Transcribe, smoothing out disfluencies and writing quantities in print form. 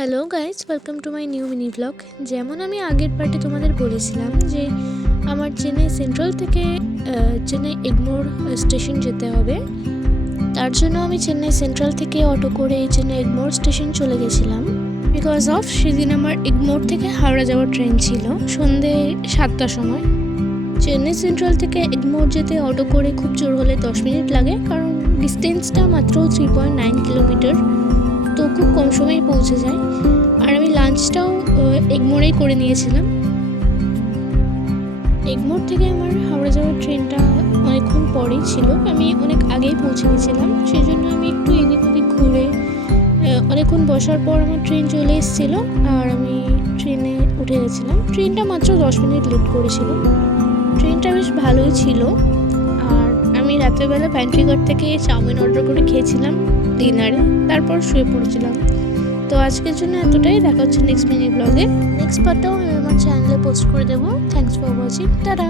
Hello guys, welcome to my new mini blog. যেমন আমি আগের পার্টে তোমাদের বলেছিলাম যে আমার চেন্নাই সেন্ট্রাল থেকে চেন্নাই এগমোর স্টেশন যেতে হবে। তার জন্য আমি চেন্নাই সেন্ট্রাল থেকে অটো করে চেন্নাই এগমোর স্টেশন চলে গেছিলাম। বিকজ অফ সেদিন আমার এগমোর থেকে হাওড়া যাওয়ার ট্রেন ছিল সন্ধ্যে 7টার সময়। চেন্নাই সেন্ট্রাল থেকে এগমোর যেতে অটো করে খুব জোর হলে 10 মিনিট লাগে, কারণ ডিস্টেন্সটা মাত্র 3.9 কিলোমিটার, তো খুব কম সময়ে পৌঁছে যায়। আর আমি লাঞ্চটাও এগমোরেই করে নিয়েছিলাম। এগমোর থেকে আমার হাওড়া যাওয়ার ট্রেনটা অনেকক্ষণ পরেই ছিল, আমি অনেক আগেই পৌঁছে গেছিলাম। সেই জন্য আমি একটু এদিক ওদিক ঘুরে অনেকক্ষণ বসার পর আমার ট্রেন চলে এসেছিলো আর আমি ট্রেনে উঠে গেছিলাম। ট্রেনটা মাত্র 10 মিনিট লেট করেছিল। ট্রেনটা বেশ ভালোই ছিল। আর আমি রাত্রেবেলা প্যান্ট্রি ঘর থেকে চাউমিন অর্ডার করে খেয়েছিলাম ডিনারে, তারপর শুয়ে পড়েছিলাম। তো আজকের জন্য এতটাই। দেখা হচ্ছে নেক্সট মিনি ব্লগে। নেক্সট পার্টটাও আমি আমার চ্যানেলে পোস্ট করে দেবো। Thanks for watching. টাটা।